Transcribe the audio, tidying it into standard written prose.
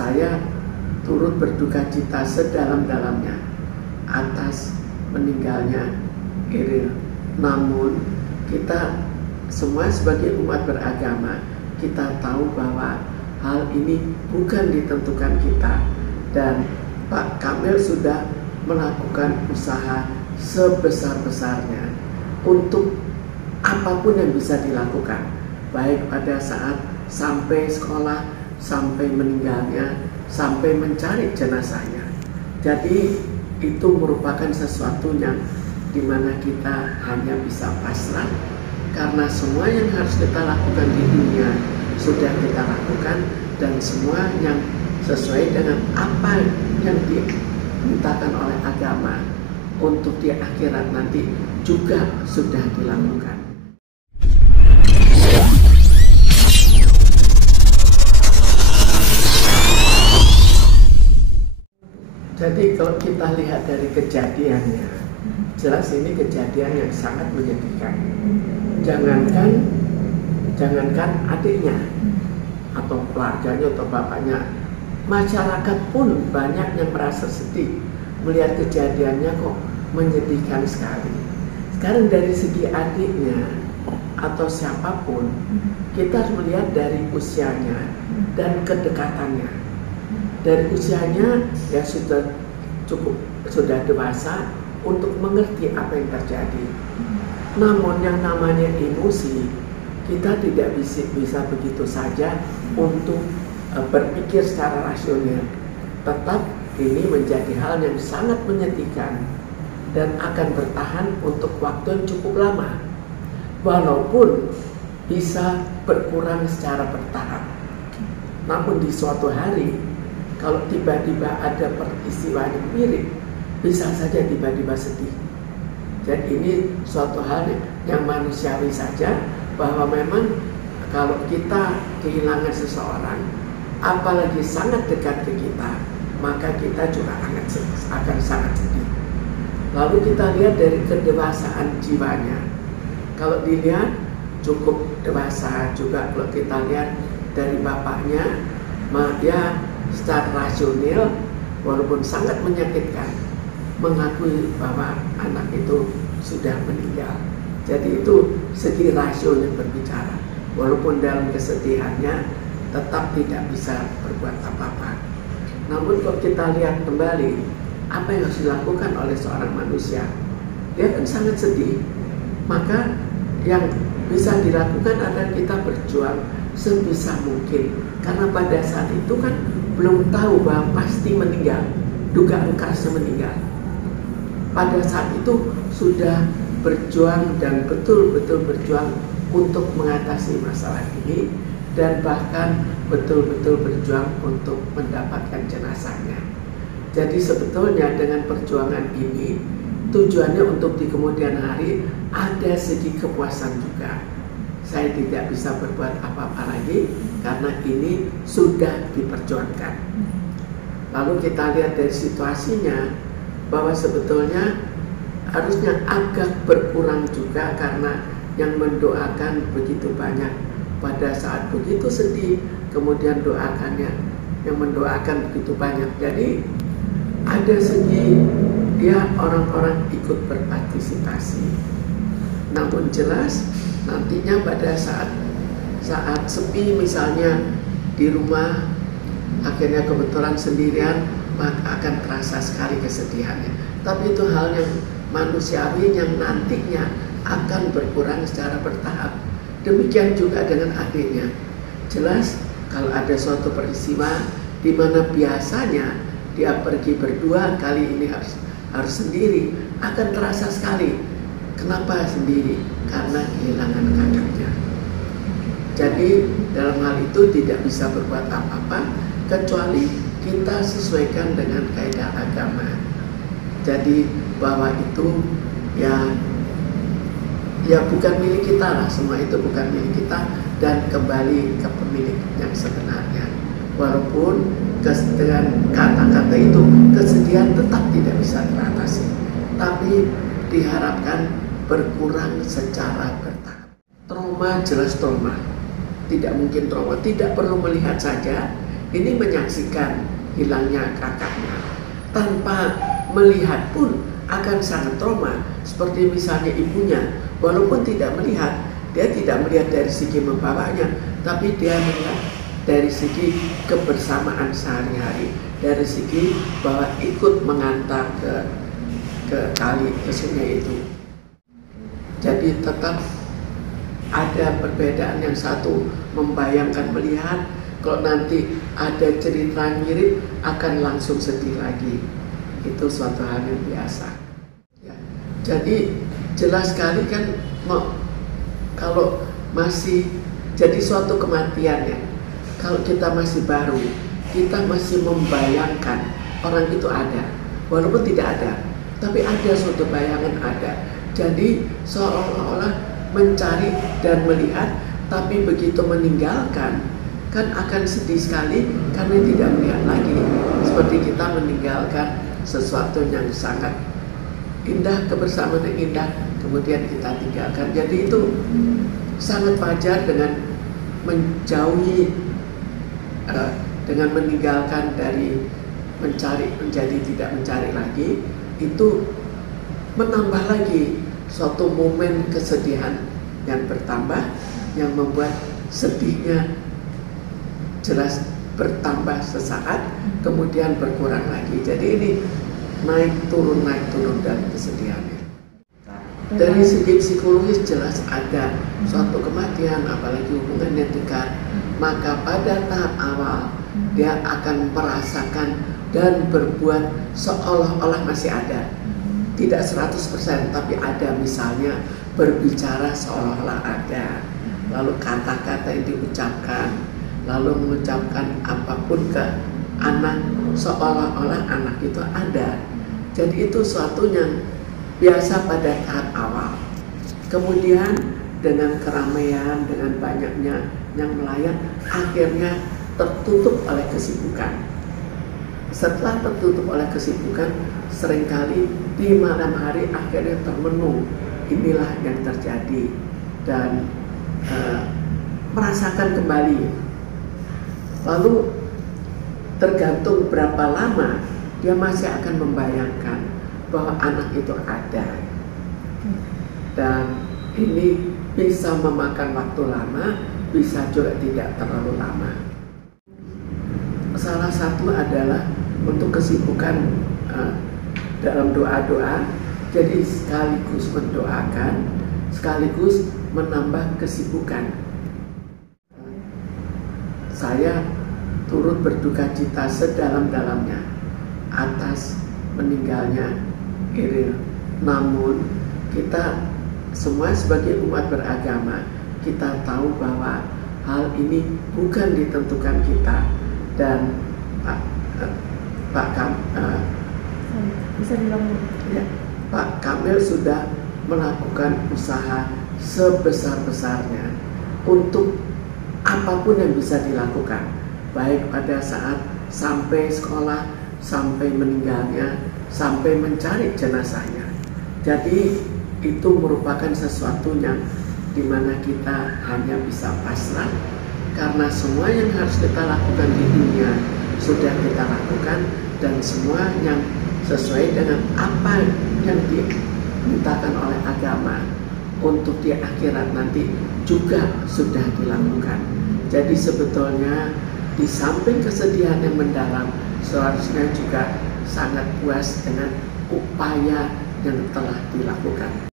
saya turut berduka cita sedalam-dalamnya atas meninggalnya Eril. Namun kita semua sebagai umat beragama, kita tahu bahwa hal ini bukan ditentukan kita, dan Pak Kamil sudah melakukan usaha sebesar-besarnya untuk apapun yang bisa dilakukan, baik pada saat sampai sekolah, sampai meninggalnya, sampai mencari jenazahnya. Jadi itu merupakan sesuatu yang dimana kita hanya bisa pasrah, karena semua yang harus kita lakukan di dunia sudah kita lakukan, dan semua yang sesuai dengan apa yang dimintakan oleh agama untuk di akhirat nanti juga sudah dilakukan. Jadi kalau kita lihat dari kejadiannya, jelas ini kejadian yang sangat menyedihkan. Jangankan adiknya atau keluarganya atau bapaknya, masyarakat pun banyak yang merasa sedih melihat kejadiannya, kok menyedihkan sekali. Sekarang dari segi adiknya atau siapapun, kita harus melihat dari usianya dan kedekatannya. Dari usianya ya sudah dewasa untuk mengerti apa yang terjadi. Namun yang namanya emosi, kita tidak bisa begitu saja untuk berpikir secara rasional. Tetap ini menjadi hal yang sangat menyedihkan dan akan bertahan untuk waktu yang cukup lama, walaupun bisa berkurang secara bertahap. Namun di suatu hari, kalau tiba-tiba ada peristiwa yang mirip, bisa saja tiba-tiba sedih. Jadi ini suatu hal yang manusiawi saja, bahwa memang kalau kita kehilangan seseorang, apalagi sangat dekat ke kita, maka kita juga akan sangat sedih. Lalu kita lihat dari kedewasaan jiwanya. Kalau dilihat cukup dewasa juga, kalau kita lihat dari bapaknya, dia secara rasional walaupun sangat menyakitkan mengakui bahwa anak itu sudah meninggal. Jadi itu segi rasio yang berbicara, walaupun dalam kesedihannya tetap tidak bisa berbuat apa-apa. Namun kalau kita lihat kembali apa yang harus dilakukan oleh seorang manusia, dia kan sangat sedih. Maka yang bisa dilakukan adalah kita berjuang sebisa mungkin, karena pada saat itu kan belum tahu bahwa pasti meninggal, dugaan kerasnya meninggal. Pada saat itu sudah berjuang dan betul-betul berjuang untuk mengatasi masalah ini, dan bahkan betul-betul berjuang untuk mendapatkan jenazahnya. Jadi sebetulnya dengan perjuangan ini, tujuannya untuk di kemudian hari ada segi kepuasan juga. Saya tidak bisa berbuat apa-apa lagi karena ini sudah diperjuangkan. Lalu kita lihat dari situasinya bahwa sebetulnya harusnya agak berkurang juga, karena yang mendoakan begitu banyak pada saat begitu sedih, kemudian doakannya yang mendoakan begitu banyak. Jadi ada segi ya orang-orang ikut berpartisipasi. Namun jelas nantinya pada saat sepi, misalnya di rumah akhirnya kebetulan sendirian, maka akan terasa sekali kesedihannya. Tapi itu hal yang manusiawi yang nantinya akan berkurang secara bertahap. Demikian juga dengan adiknya. Jelas kalau ada suatu peristiwa di mana biasanya dia pergi berdua, kali ini harus sendiri, akan terasa sekali. Kenapa sendiri? Karena kehilangan kakaknya. Jadi dalam hal itu tidak bisa berbuat apa-apa kecuali kita sesuaikan dengan kaidah agama. Jadi bahwa itu ya bukan milik kita lah, semua itu bukan milik kita, dan kembali ke pemilik yang sebenarnya. Walaupun dengan kata-kata itu kesedihan tetap tidak bisa teratasi, tapi diharapkan berkurang secara bertahap. Trauma jelas trauma, tidak mungkin trauma, tidak perlu melihat saja ini menyaksikan hilangnya kakaknya tanpa melihat pun akan sangat trauma. Seperti misalnya ibunya, walaupun tidak melihat, dia tidak melihat dari segi membawanya, tapi dia melihat dari segi kebersamaan sehari-hari, dari segi bahwa ikut mengantar ke kali, ke sungai itu. Jadi tetap ada perbedaan. Yang satu membayangkan melihat, kalau nanti ada cerita mirip akan langsung sedih lagi. Itu suatu hal yang biasa. Ya. Jadi jelas sekali kan kalau masih jadi suatu kematian ya. Kalau kita masih baru, kita masih membayangkan orang itu ada, walaupun tidak ada, tapi ada suatu bayangan ada. Jadi seolah-olah mencari dan melihat, tapi begitu meninggalkan kan akan sedih sekali karena tidak melihat lagi. Seperti kita meninggalkan sesuatu yang sangat indah, kebersamaan yang indah, kemudian kita tinggalkan. Jadi itu sangat wajar dengan menjauhi, dengan meninggalkan dari mencari menjadi tidak mencari lagi, itu menambah lagi suatu momen kesedihan yang bertambah, yang membuat sedihnya jelas bertambah sesaat, kemudian berkurang lagi. Jadi ini naik turun dari kesedihannya. Dari segi psikologis jelas ada suatu kematian, apalagi hubungannya dekat, maka pada tahap awal dia akan merasakan dan berbuat seolah-olah masih ada. Tidak 100%, tapi ada, misalnya berbicara seolah-olah ada, lalu kata-kata yang diucapkan, lalu mengucapkan apapun ke anak seolah-olah anak itu ada. Jadi itu suatu yang biasa pada tahap awal. Kemudian dengan keramaian, dengan banyaknya yang melayat, akhirnya tertutup oleh kesibukan. Setelah tertutup oleh kesibukan, seringkali di malam hari akhirnya termenung. Inilah yang terjadi, dan merasakan kembali. Lalu tergantung berapa lama dia masih akan membayangkan bahwa anak itu ada, dan ini bisa memakan waktu lama, bisa juga tidak terlalu lama. Salah satu adalah untuk kesibukan dalam doa-doa, jadi sekaligus mendoakan, sekaligus menambah kesibukan. Saya turut berduka cita sedalam-dalamnya atas meninggalnya Iril. Namun kita semua sebagai umat beragama, kita tahu bahwa hal ini bukan ditentukan kita, dan Pak Kamil sudah melakukan usaha sebesar-besarnya untuk apapun yang bisa dilakukan, baik pada saat sampai sekolah, sampai meninggalnya, sampai mencari jenazahnya. Jadi itu merupakan sesuatu yang dimana kita hanya bisa pasrah, karena semua yang harus kita lakukan di dunia sudah kita lakukan, dan semua yang sesuai dengan apa yang dimintakan oleh agama untuk di akhirat nanti juga sudah dilakukan. Jadi sebetulnya di samping kesedihan yang mendalam, seharusnya juga sangat puas dengan upaya yang telah dilakukan.